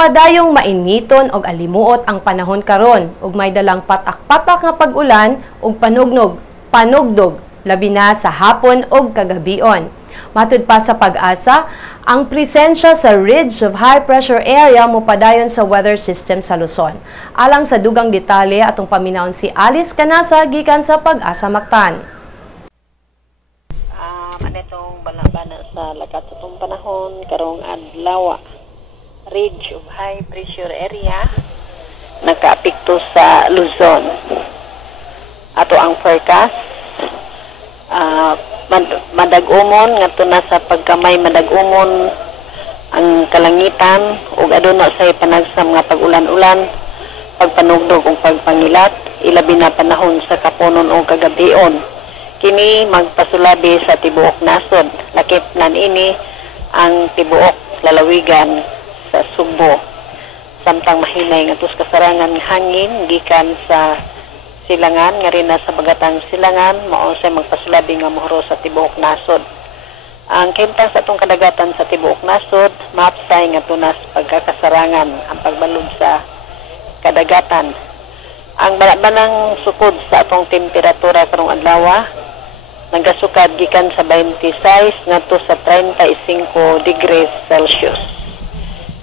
Padayong mainiton og alimuot ang panahon karon ug may dalang patak-patak nga pag-ulan ug panugdog labi na sa hapon ug kagabion. Matud pa sa Pag-asa, ang presensya sa ridge of high pressure area mopadayon sa weather system sa Luzon. Alang sa dugang detalye atong paminawon si Alice Canasa gikan sa Pag-asa Mactan. Anitong bana-bana sa lakat sa itong panahon karong adlaw, ridge of high pressure area nakaapekto sa Luzon. Ato ang forecast, madag-umon ngadto na sa pagkamay madag-umon ang kalangitan ug aduna say panagsam nga pag-ulan-ulan, pagpanugdog ug pagpangilat, ilabi na panahon sa kaponon o kagabion. Kini magpasulabi sa tibuok nasod, lakip nan ini ang tibuok lalawigan sa Subo. Samtang mahinay nga tus kasarangan hangin gikan sa silangan nga rin sa bagatang silangan mao say magpasulabi nga mohoro sa tibuok nasod. Ang kintang sa atong kadagatan sa tibuok nasod maapsay nga tunas pagkakasarangan ang pagbalod sa kadagatan. Ang banabanang sukod sa atong temperatura karong adlaw nagasukad gikan sa 26 ngadto sa 35 degrees Celsius.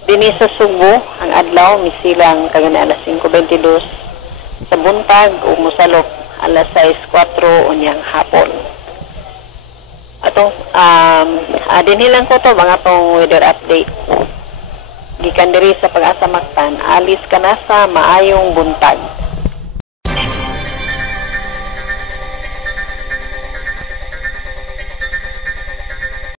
Dinhi sa Subo ang adlaw misilang kagana alas 5:22 sa buntag ug mosalok alas 6:04 unyang hapon. Atong dinhi lang ko to mga tong weather update. Gikan diri sa Pag-asa Mactan, Alice Canasa, maayong buntag.